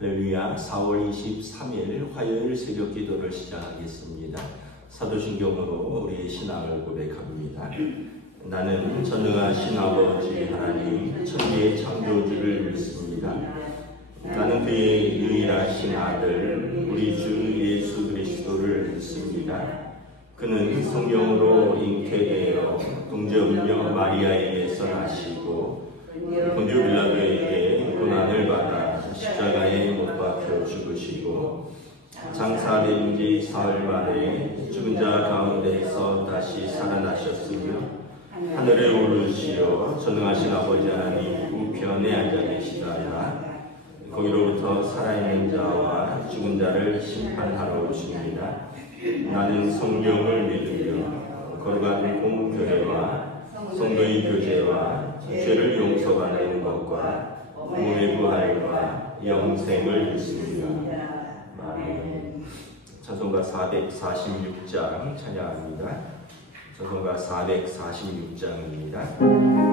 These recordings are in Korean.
할렐루야. 4월 23일 화요일 새벽 기도를 시작하겠습니다. 사도신경으로 우리의 신앙을 고백합니다. 나는 전능하신 아버지 하나님 천지의 창조주를 믿습니다. 나는 그의 유일하신 아들 우리 주 예수 그리스도를 믿습니다. 그는 성령으로 잉태되어 동정녀 마리아에게서 나시고 본디오 빌라도에게 고난을 받아 십자가에 못 박혀 죽으시고 장사된 지 사흘 만에 죽은 자 가운데서 다시 살아나셨으며 하늘에 오르시어 전능하신 아버지 하나님 우편에 앉아 계시다가 거기로부터 살아있는 자와 죽은 자를 심판하러 오십니다. 나는 성령을 믿으며 거룩한 공교회와 성도의 교제와 죄를 용서받는 것과 몸의 부활과 영생을 믿습니다. 아멘. 찬송가 446장 찬양합니다. 찬송가 446장입니다.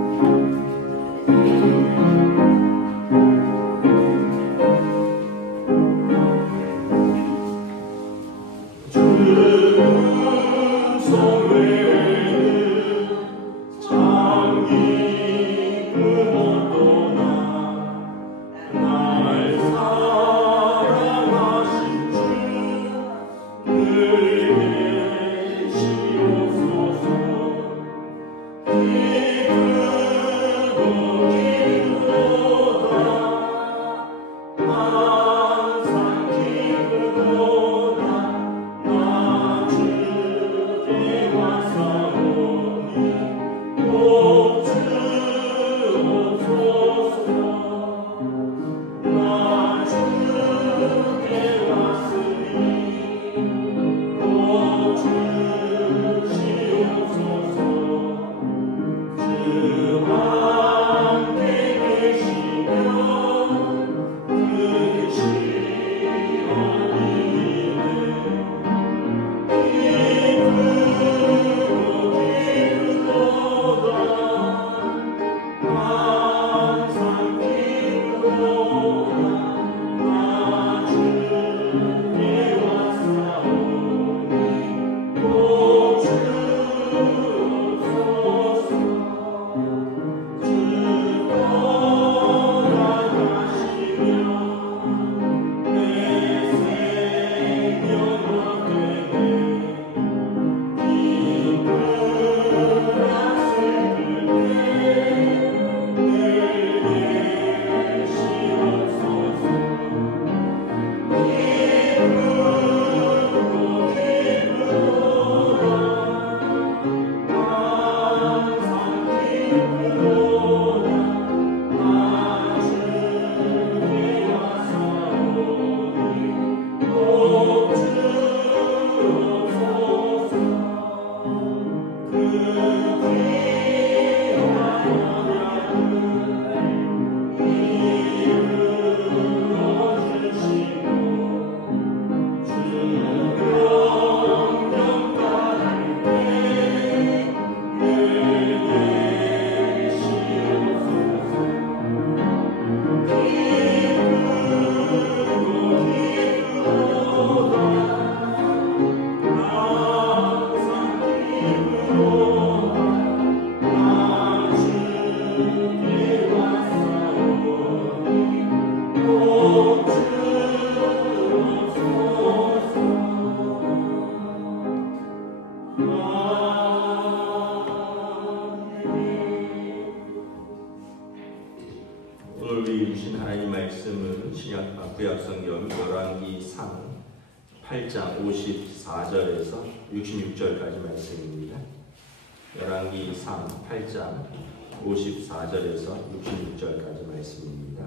구약성경 열왕기상 8장 54절에서 66절까지 말씀입니다. 열왕기상 8장 54절에서 66절까지 말씀입니다.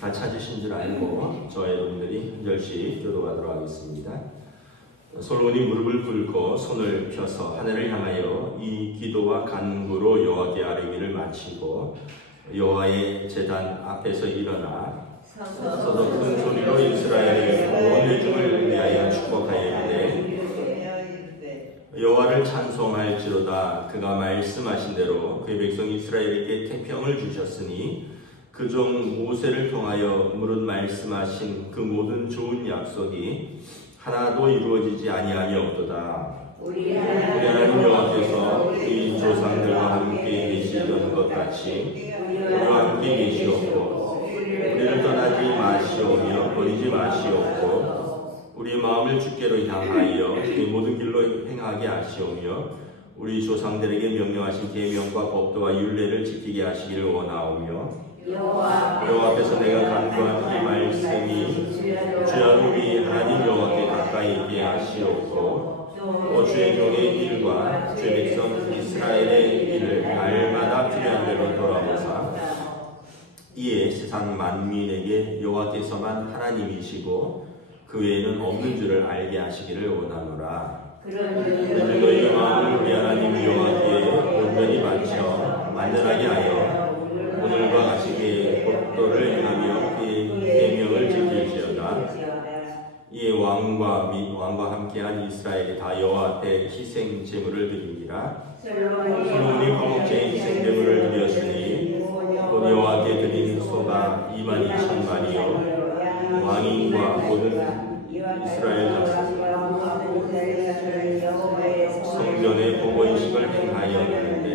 다 찾으신 줄 알고 저와 여러분들이 한 절씩 교도하도록 하겠습니다. 솔로몬이 무릎을 꿇고 손을 펴서 하늘을 향하여 이 기도와 간구로 여호와께 아뢰기를 마치고 여호와의 제단 앞에서 일어나 서서 큰 소리로 이스라엘의 온 회중을 위하여 축복하여 이르되 여호와를 찬송할지로다. 그가 말씀하신 대로 그의 백성 이스라엘에게 태평을 주셨으니 그 종 모세를 통하여 무릇 말씀하신 그 모든 좋은 약속이 하나도 이루어지지 아니함이 없도다. 우리 하나님 여호와께서 우리 조상들과 함께 계시던 것 같이 우리와 함께 계시옵고 우리를 떠나지 마시오며 버리지 마시옵고 우리 마음을 주께로 향하여 그 모든 길로 행하게 하시오며 우리 조상들에게 명령하신 계명과 법도와 율례를 지키게 하시기를 원하오며 여호와 앞에서 내가 간구한 이 말씀이 주여 우리 하나님 여호와께 가까이 있게 하시옵고 또 주의 종의 일과 주의 백성 이스라엘의 일을 날마다 필요한 대로 돌아보사 이에 세상 만민에게 여호와께서만 하나님이시고 그 외에는 없는 줄을 알게 하시기를 원하노라. 그러면 너희 마음을 우리 하나님 여호와께 온전히 바쳐 만전하게 하여 오늘과 같이 그의 법도를 행하며 그의 계명을 지킬지어다. 이에 왕과 함께한 이스라엘이 다 여호와 앞에 희생 제물을 드리니라. 솔로몬이 화목제의 희생 제물을 드렸으니 또 여호와께 드린 소가 22,000마리요 왕인과 모든 이스라엘 성전의 보건식을 행하였는데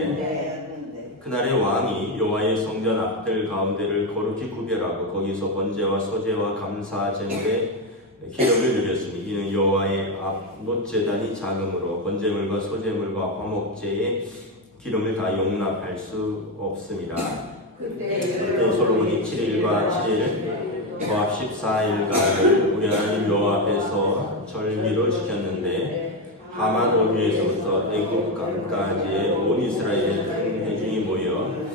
그날의 왕이 여호와의 성전 앞들 가운데를 거룩히 구별하고 거기서 번제와 소제와 감사제물에 기름을 드렸으니 이는 여호와의 앞 놋제단이 작음으로 번제물과 소제물과 화목제의 기름을 다 용납할 수 없음이라. 그때 솔로몬이 7일과 7일 조합 14일간을 우리 하나님 여호와 앞에서 절기로 지켰는데 하만 온 위에서부터 애굽 강까지의 온 이스라엘의 큰 회중이 모여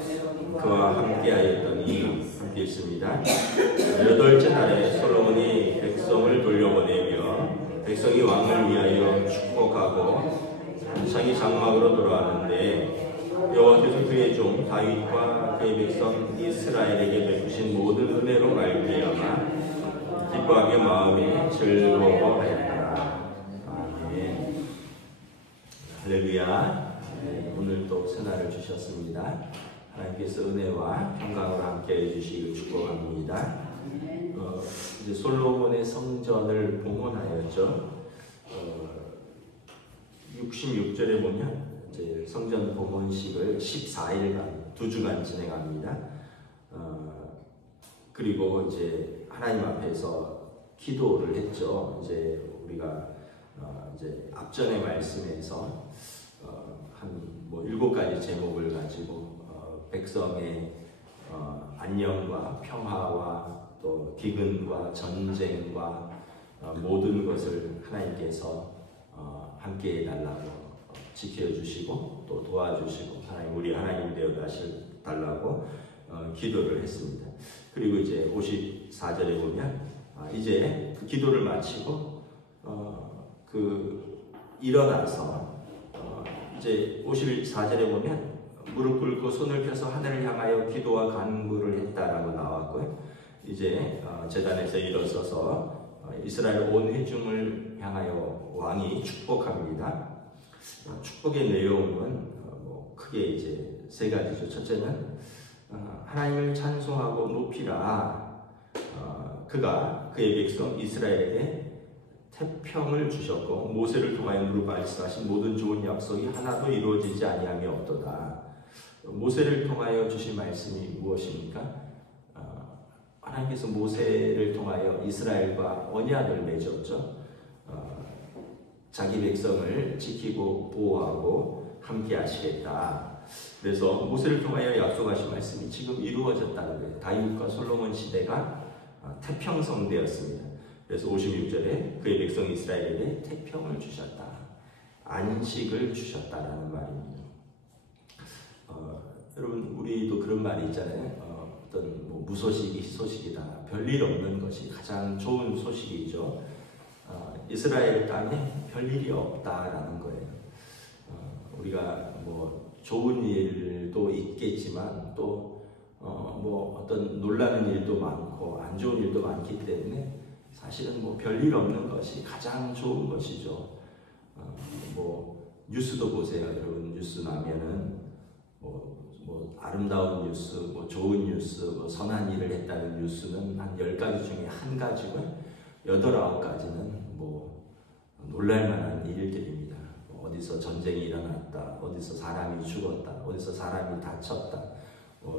그와 함께하였더니 함께 있습니다. 8째 날에 솔로몬이 백성을 돌려보내며 백성이 왕을 위하여 축복하고 자기 장막으로 돌아왔는데 여호와께서 그의 종 다윗과 그의 백성 이스라엘에게 베푸신 모든 은혜로 말미암아 기뻐하며 마음이 즐거워하였다. 아멘. 할렐루야. 오늘 또 새날을 주셨습니다. 하나님께서 은혜와 평강으로 함께 해주시길 축복합니다. 이제 솔로몬의 성전을 봉헌하였죠. 66절에 보면 이제 성전 봉헌식을 14일간 2주간 진행합니다. 그리고 이제 하나님 앞에서 기도를 했죠. 이제 우리가 이제 앞전의 말씀에서 한 7가지 제목을 가지고 백성의 안녕과 평화와 또 기근과 전쟁과 모든 것을 하나님께서 함께 해달라고 지켜주시고 또 도와주시고 하나님 우리 하나님 되어 달라고 기도를 했습니다. 그리고 이제 54절에 보면 이제 그 기도를 마치고 일어나서 이제 54절에 보면 무릎 꿇고 손을 펴서 하늘을 향하여 기도와 간구를 했다라고 나왔고요. 이제 제단에서 일어서서 이스라엘 온 회중을 향하여 왕이 축복합니다. 축복의 내용은 크게 이제 3가지죠. 첫째는 하나님을 찬송하고 높이라. 그가 그의 백성 이스라엘에게 태평을 주셨고 모세를 통하여 무릎 말씀하신 모든 좋은 약속이 하나도 이루어지지 아니함이 없도다. 모세를 통하여 주신 말씀이 무엇입니까? 하나님께서 모세를 통하여 이스라엘과 언약을 맺었죠. 자기 백성을 지키고 보호하고 함께 하시겠다. 그래서 모세를 통하여 약속하신 말씀이 지금 이루어졌다는 거예요. 다윗과 솔로몬 시대가 태평성되었습니다. 그래서 56절에 그의 백성 이스라엘에게 태평을 주셨다. 안식을 주셨다라는 말입니다. 여러분 우리도 그런 말이 있잖아요. 어떤 무소식이 소식이다. 별일 없는 것이 가장 좋은 소식이죠. 이스라엘 땅에 별일이 없다라는 거예요. 우리가 좋은 일도 있겠지만 또 어떤 놀라는 일도 많고 안 좋은 일도 많기 때문에 사실은 별일 없는 것이 가장 좋은 것이죠. 뉴스도 보세요. 여러분 뉴스 나면은 뭐 아름다운 뉴스, 뭐 좋은 뉴스, 뭐 선한 일을 했다는 뉴스는 한 10가지 중에 한 가지고요. 8, 9가지는 뭐 놀랄만한 일들입니다. 뭐 어디서 전쟁이 일어났다, 어디서 사람이 죽었다, 어디서 사람이 다쳤다,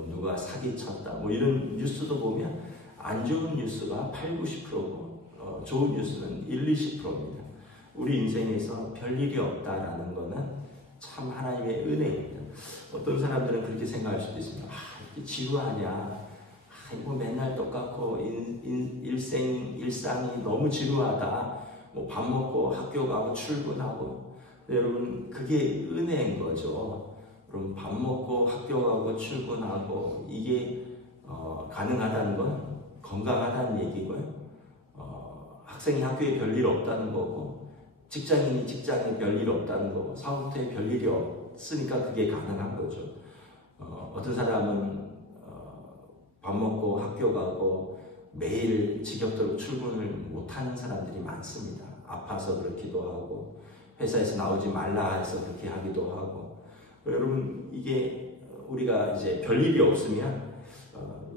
누가 사기쳤다, 뭐 이런 뉴스도 보면 안 좋은 뉴스가 8, 90%고 좋은 뉴스는 1, 20%입니다. 우리 인생에서 별일이 없다라는 거는 참 하나님의 은혜입니다. 어떤 사람들은 그렇게 생각할 수도 있습니다. 이렇게 지루하냐, 뭐 맨날 똑같고 일상이 너무 지루하다. 뭐 밥 먹고 학교 가고 출근하고. 여러분, 그게 은혜인 거죠. 그럼 밥 먹고 학교 가고 출근하고 이게 가능하다는 건 건강하다는 얘기고요. 학생이 학교에 별일 없다는 거고, 직장인이 직장에 별일 없다는 거고, 사업부에 별일이 없으니까 그게 가능한 거죠. 어떤 사람은 밥 먹고 학교 가고 매일 지겹도록 출근을 못하는 사람들이 많습니다. 아파서 그렇기도 하고, 회사에서 나오지 말라 해서 그렇게 하기도 하고. 여러분, 이게 우리가 이제 별일이 없으면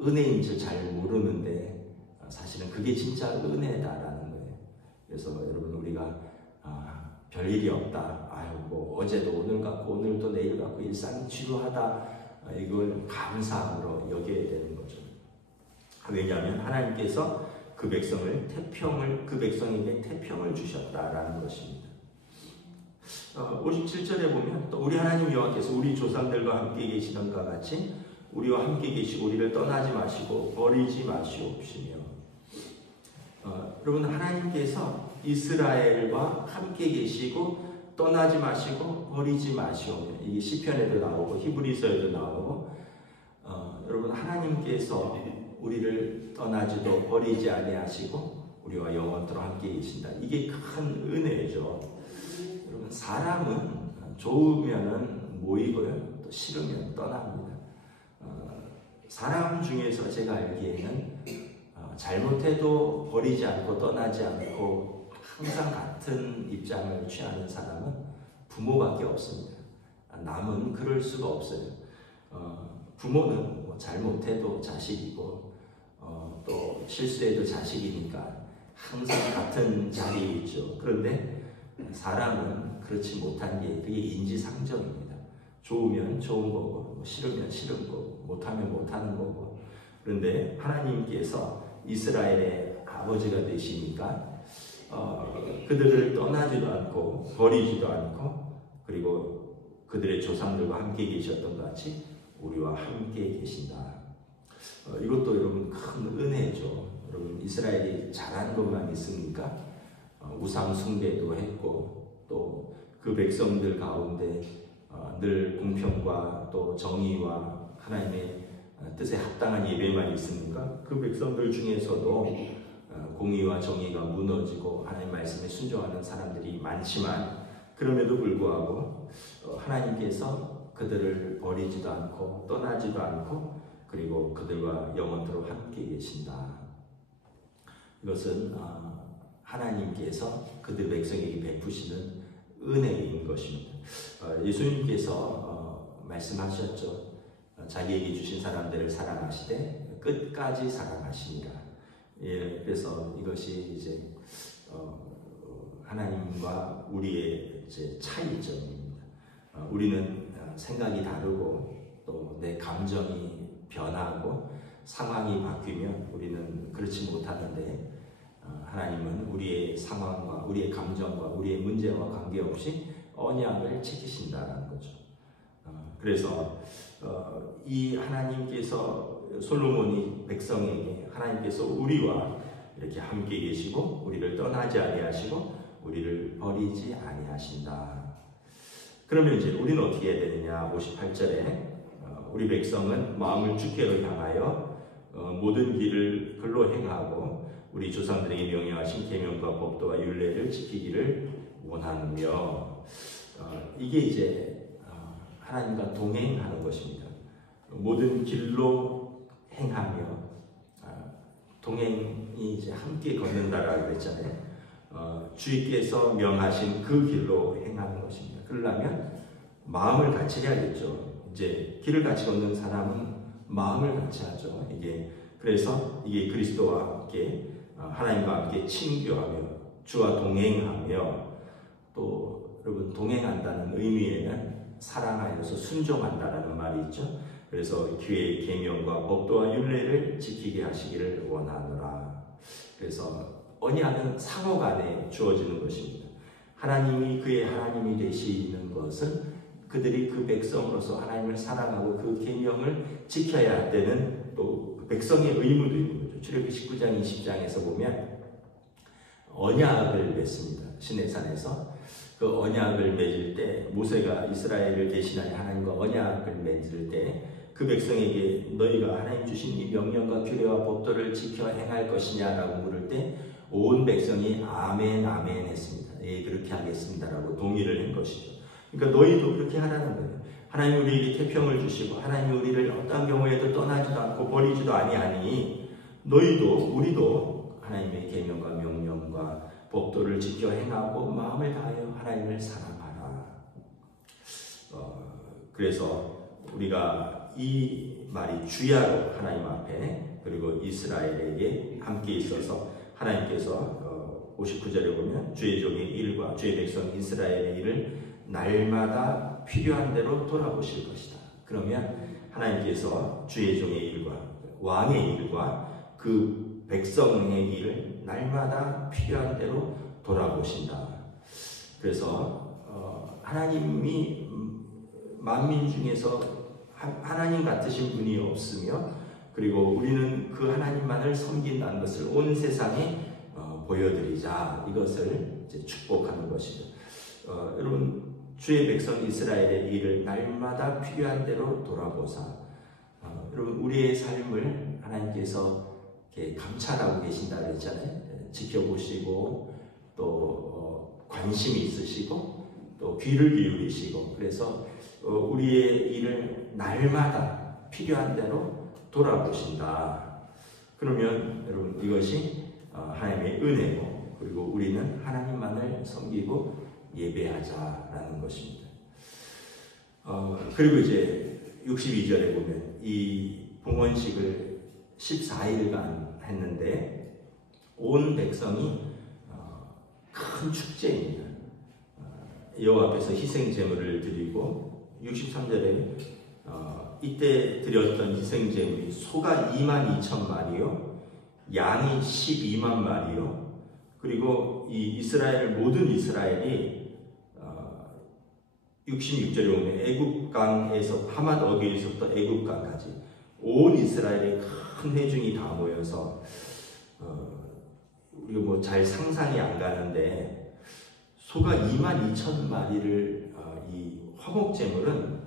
은혜인지 잘 모르는데 사실은 그게 진짜 은혜다라는 거예요. 그래서 여러분, 우리가 별일이 없다, 뭐 어제도 오늘 같고 오늘도 내일 같고 일상이 지루하다, 이걸 감사함으로 여겨야 되는 거죠. 왜냐하면 하나님께서 그 백성에게 태평을 주셨다라는 것입니다. 57절에 보면 또 우리 하나님 여호와께서 우리 조상들과 함께 계시던 것 같이 우리와 함께 계시고 우리를 떠나지 마시고 버리지 마시옵시며. 여러분, 하나님께서 이스라엘과 함께 계시고 떠나지 마시고 버리지 마시오며. 이게 시편에도 나오고 히브리서에도 나오고, 여러분, 하나님께서 우리를 떠나지도 버리지 아니하시고 우리와 영원토록 함께 계신다. 이게 큰 은혜죠. 여러분, 사람은 좋으면은 모이고요, 또 싫으면 떠납니다. 사람 중에서 제가 알기에는 잘못해도 버리지 않고 떠나지 않고 항상 같은 입장을 취하는 사람은 부모밖에 없습니다. 남은 그럴 수가 없어요. 부모는 뭐 잘못해도 자식이고 또 실수해도 자식이니까 항상 같은 자리에 있죠. 그런데 사람은 그렇지 못한 게 그게 인지상정입니다. 좋으면 좋은 거고, 싫으면 싫은 거고, 못하면 못하는 거고. 그런데 하나님께서 이스라엘의 아버지가 되시니까 그들을 떠나지도 않고 버리지도 않고, 그리고 그들의 조상들과 함께 계셨던 것 같이 우리와 함께 계신다. 이것도 여러분 큰 은혜죠. 여러분, 이스라엘이 잘한 것만 있습니까? 우상 숭배도 했고, 또 그 백성들 가운데 늘 공평과 또 정의와 하나님의 뜻에 합당한 예배만 있습니까? 그 백성들 중에서도 공의와 정의가 무너지고 하나님 말씀에 순종하는 사람들이 많지만, 그럼에도 불구하고 하나님께서 그들을 버리지도 않고 떠나지도 않고, 그리고 그들과 영원토록 함께 계신다. 이것은 하나님께서 그들 백성에게 베푸시는 은혜인 것입니다. 예수님께서 말씀하셨죠. 자기에게 주신 사람들을 사랑하시되 끝까지 사랑하시니라. 예, 그래서 이것이 이제 하나님과 우리의 이제 차이점입니다. 우리는 생각이 다르고 또 내 감정이 변하고 상황이 바뀌면 우리는 그렇지 못하는데, 하나님은 우리의 상황과 우리의 감정과 우리의 문제와 관계없이 언약을 지키신다는 거죠. 그래서 이 하나님께서 솔로몬이 백성에게 하나님께서 우리와 이렇게 함께 계시고 우리를 떠나지 아니하시고 우리를 버리지 아니하신다. 그러면 이제 우리는 어떻게 해야 되느냐? 58절에 우리 백성은 마음을 주께로 향하여 모든 길을 글로 행하고 우리 조상들에게 명령하신 계명과 법도와 율례를 지키기를 원하며. 이게 이제 하나님과 동행하는 것입니다. 모든 길로 행하며, 동행이 이제 함께 걷는다라고 그랬잖아요. 주님께서 명하신 그 길로 행하는 것입니다. 그러려면 마음을 같이 해야겠죠. 이제 길을 같이 걷는 사람은 마음을 같이 하죠. 그래서 이게 그리스도와 함께 하나님과 함께 친교하며 주와 동행하며 또 여러분 동행한다는 의미에는 사랑하여서 순종한다라는 말이 있죠. 그래서 교회의 계명과 법도와 율례를 지키게 하시기를 원하노라. 그래서 언약은 상호 간에 주어지는 것입니다. 하나님이 그의 하나님이 되시는 것은 그들이 그 백성으로서 하나님을 사랑하고 그 계명을 지켜야 되는 또 백성의 의무도 있는 거죠. 출애굽기 19장 20장에서 보면 언약을 맺습니다. 시내산에서 그 언약을 맺을 때 모세가 이스라엘을 대신하여 하나님과 언약을 맺을 때 그 백성에게 너희가 하나님 주신 이 명령과 규례와 법도를 지켜 행할 것이냐라고 물을 때 온 백성이 아멘 아멘 했습니다. 예, 그렇게 하겠습니다라고 동의를 한 것이죠. 그러니까 너희도 그렇게 하라는 거예요. 하나님 우리에게 태평을 주시고 하나님 우리를 어떤 경우에도 떠나지도 않고 버리지도 아니하니 너희도 우리도 하나님의 계명과 명령과 법도를 지켜 행하고 마음을 다하여 하나님을 사랑하라. 그래서 우리가 이 말이 주야로 하나님 앞에 그리고 이스라엘에게 함께 있어서 하나님께서 59절에 보면 주의 종의 일과 주의 백성 이스라엘의 일을 날마다 필요한 대로 돌아보실 것이다. 그러면 하나님께서 주의 종의 일과 왕의 일과 그 백성의 일을 날마다 필요한 대로 돌아보신다. 그래서 하나님이 만민 중에서 하나님 같으신 분이 없으며 그리고 우리는 그 하나님만을 섬긴다는 것을 온 세상에 보여드리자. 이것을 이제 축복하는 것이죠. 여러분 주의 백성 이스라엘의 일을 날마다 필요한 대로 돌아보사. 여러분 우리의 삶을 하나님께서 이렇게 감찰하고 계신다 그랬잖아요. 지켜보시고 또 관심이 있으시고 또 귀를 기울이시고 그래서 우리의 일을 날마다 필요한 대로 돌아보신다. 그러면 여러분 이것이 하나님의 은혜고 그리고 우리는 하나님만을 섬기고 예배하자라는 것입니다. 그리고 이제 62절에 보면 이 봉헌식을 14일간 했는데 온 백성이 큰 축제입니다. 여호와 앞에서 희생 제물을 드리고 63절에 이때 드렸던 희생 제물이 소가 22,000마리요 양이 12만 마리요 그리고 이 이스라엘 모든 이스라엘이 66절에 보면 애굽강에서 하맛 어귀에서부터 애굽강까지 온 이스라엘의 큰 회중이 다 모여서 우리가 뭐 잘 상상이 안 가는데 소가 22,000마리를 이 화목제물은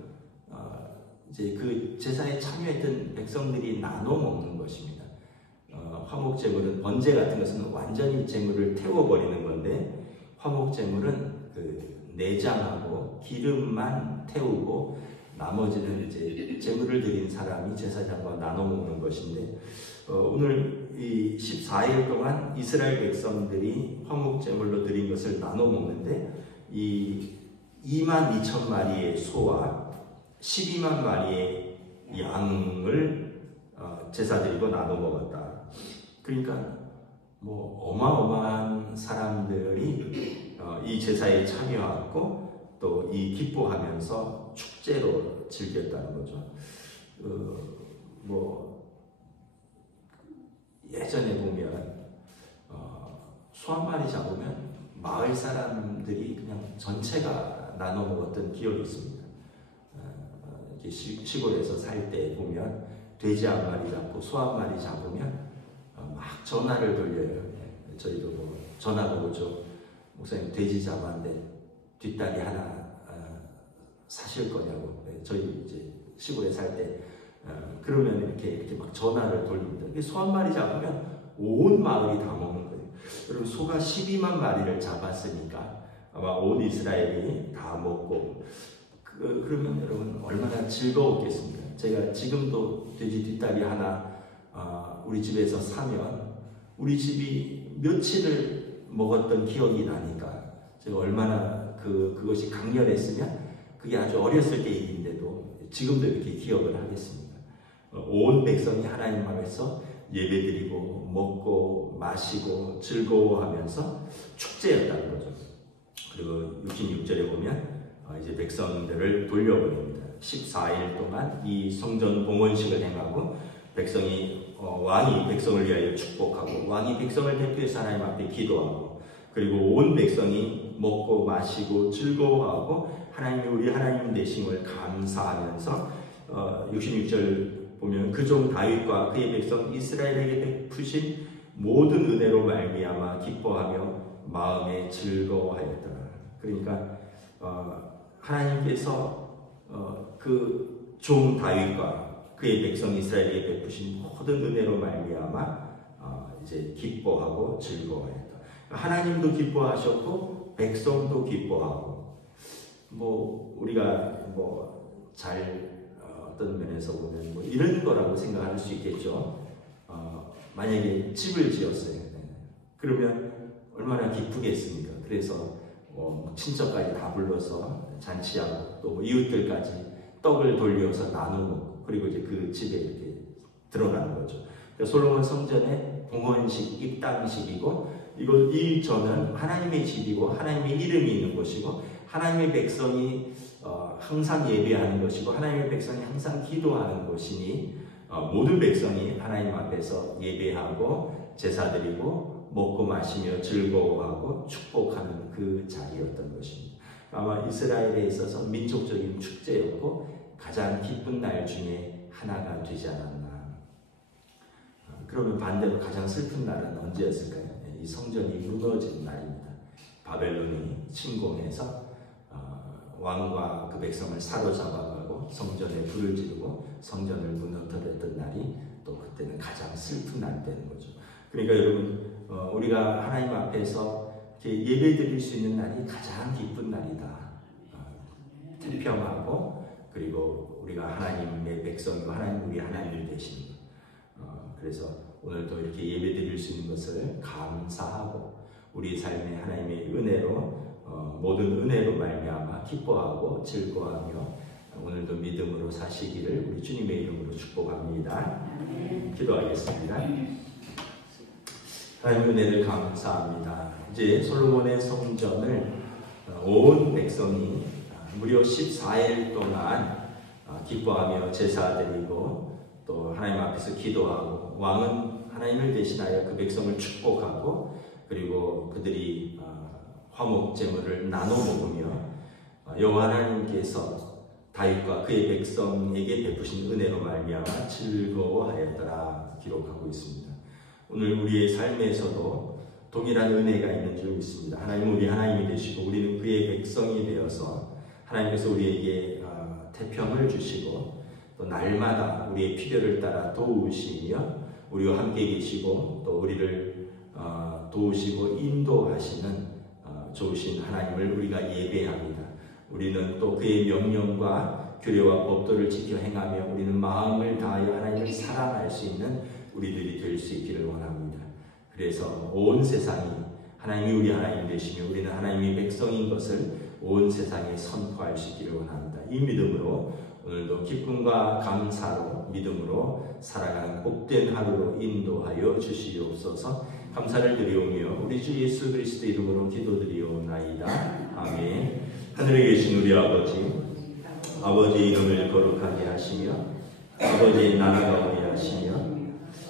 이제 그 제사에 참여했던 백성들이 나눠 먹는 것입니다. 화목제물은 번제 같은 것은 완전히 제물을 태워버리는 건데 화목제물은 그 내장하고 기름만 태우고 나머지는 이제 제물을 드린 사람이 제사장과 나눠 먹는 것인데 오늘 이 14일 동안 이스라엘 백성들이 화목제물로 드린 것을 나눠 먹는데 이 22,000마리의 소와 12만 마리의 양을 제사드리고 나눠 먹었다. 그러니까 뭐 어마어마한 사람들이 이 제사에 참여하고 또 이 기뻐하면서 축제로 즐겼다는 거죠. 뭐 예전에 보면 소 한 마리 잡으면 마을 사람들이 그냥 전체가 나눠 먹었던 기억이 있습니다. 시골에서 살 때 보면 돼지 한 마리 잡고 소 한 마리 잡으면 막 전화를 돌려요. 저희도 뭐 전화 걸죠. 목사님 돼지 잡았는데 뒷다리 하나 사실 거냐고. 저희 이제 시골에 살 때 그러면 이렇게 막 전화를 돌립니다. 소 한 마리 잡으면 온 마을이 다 먹는 거예요. 여러분 소가 12만 마리를 잡았으니까 아마 온 이스라엘이 다 먹고 그러면 여러분 얼마나 즐거웠겠습니까? 제가 지금도 돼지 뒷다리 하나 우리 집에서 사면 우리 집이 며칠을 먹었던 기억이 나니까 제가 얼마나 그것이 강렬했으면 그게 아주 어렸을 때 일인데도 지금도 이렇게 기억을 하겠습니다. 온 백성이 하나님 앞에서 예배드리고 먹고 마시고 즐거워하면서 축제였다는 거죠. 그리고 66절에 보면 이제 백성들을 돌려보냅니다. 14일 동안 이 성전 봉헌식을 행하고 백성이 왕이 백성을 위하여 축복하고 왕이 백성을 대표해서 하나님 앞에 기도하고 그리고 온 백성이 먹고 마시고 즐거워하고 하나님이 우리 하나님 되심을 감사하면서 66절 보면 그 종 다윗과 그의 백성 이스라엘에게 베푸신 모든 은혜로 말미암아 기뻐하며 마음에 즐거워하였더라. 그러니까 하나님께서 그 종 다윗과 그의 백성 이스라엘에게 베푸신 모든 은혜로 말미암아 이제 기뻐하고 즐거워하였다. 하나님도 기뻐하셨고 백성도 기뻐하고 우리가 잘 어떤 면에서 보면 이런 거라고 생각할 수 있겠죠. 만약에 집을 지었어요. 그러면 얼마나 기쁘겠습니까? 그래서 친척까지 다 불러서 잔치하고 또 이웃들까지 떡을 돌려서 나누고 그리고 이제 그 집에 이렇게 들어가는 거죠. 그러니까 솔로몬 성전의 봉헌식 입당식이고 이 전은 하나님의 집이고 하나님의 이름이 있는 곳이고 하나님의 백성이 항상 예배하는 것이고 하나님의 백성이 항상 기도하는 곳이니 모든 백성이 하나님 앞에서 예배하고 제사드리고 먹고 마시며 즐거워하고 축복하는 그 자리였던 것입니다. 아마 이스라엘에 있어서 민족적인 축제였고 가장 기쁜 날 중에 하나가 되지 않았나. 그러면 반대로 가장 슬픈 날은 언제였을까요? 이 성전이 무너진 날입니다. 바벨론이 침공해서 왕과 그 백성을 사로잡아가고 성전에 불을 지르고 성전을 무너뜨렸던 날이 또 그때는 가장 슬픈 날이 되는 거죠. 그러니까 여러분 우리가 하나님 앞에서 예배 드릴 수 있는 날이 가장 기쁜 날이다. 태평하고 그리고 우리가 하나님의 백성이고 하나님 우리 하나님이 되신 그래서 오늘도 이렇게 예배 드릴 수 있는 것을 감사하고 우리 삶에 하나님의 은혜로 모든 은혜로 말미암아 기뻐하고 즐거워하며 오늘도 믿음으로 사시기를 우리 주님의 이름으로 축복합니다. 기도하겠습니다. 하나님 은혜를 감사합니다. 이제 솔로몬의 성전을 온 백성이 무려 14일 동안 기뻐하며 제사드리고 또 하나님 앞에서 기도하고 왕은 하나님을 대신하여 그 백성을 축복하고 그리고 그들이 화목 제물을 나눠 먹으며 여호와 하나님께서 다윗과 그의 백성에게 베푸신 은혜로 말미암아 즐거워하였더라 기록하고 있습니다. 오늘 우리의 삶에서도 동일한 은혜가 있는 줄 믿습니다. 하나님 우리 하나님이 되시고 우리는 그의 백성이 되어서 하나님께서 우리에게 태평을 주시고 또 날마다 우리의 필요를 따라 도우시며 우리와 함께 계시고 또 우리를 도우시고 인도하시는 좋으신 하나님을 우리가 예배합니다. 우리는 또 그의 명령과 규례와 법도를 지켜 행하며 우리는 마음을 다하여 하나님을 사랑할 수 있는 우리들이 될 수 있기를 원합니다. 그래서 온 세상이 하나님이 우리 하나님 되시며 우리는 하나님의 백성인 것을 온 세상에 선포할 수 있기를 원합니다. 이 믿음으로 오늘도 기쁨과 감사로 믿음으로 살아가는 복된 하루로 인도하여 주시옵소서. 감사를 드리오며 우리 주 예수 그리스도 이름으로 기도드리오나이다. 아멘. 하늘에 계신 우리 아버지 이름을 거룩하게 하시며 아버지의 나라가 오게 하시며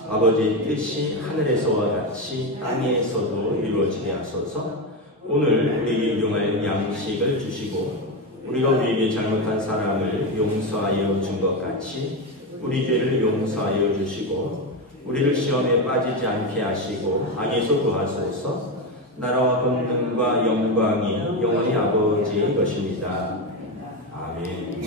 아버지의 뜻이 하늘에서와 같이 땅에서도 이루어지게 하소서. 오늘 우리에게 일용할 양식을 주시고 우리가 우리에게 잘못한 사람을 용서하여 준 것 같이 우리 죄를 용서하여 주시고 우리를 시험에 빠지지 않게 하시고 악에서 구하소서. 나라와 권능과 영광이 영원히 아버지의 것입니다. 아멘.